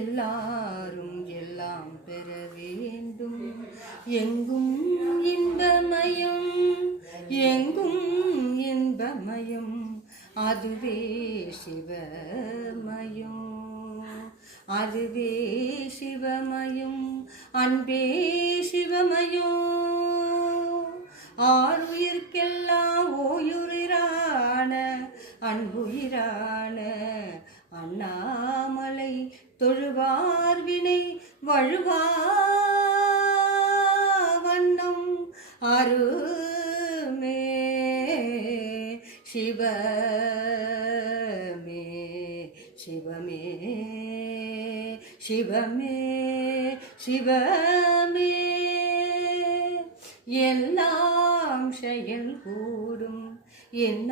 எல்லாரும் எல்லாம் பெற வேண்டும். எங்கும் இன்பமயம், எங்கும் இன்பமயம், அதுவே சிவமயம், அதுவே சிவமயம், அன்பே சிவமயம். ஆறுயிர்க்கெல்லாம் ஓயுயிரான அன்புயிரான அண்ணாமலை தொழுவார் வினை வழுவா வண்ணம் அருமே சிவமே, சிவமே, சிவமே, சிவமே. எல்லாம் செயல் கூடும் என்ன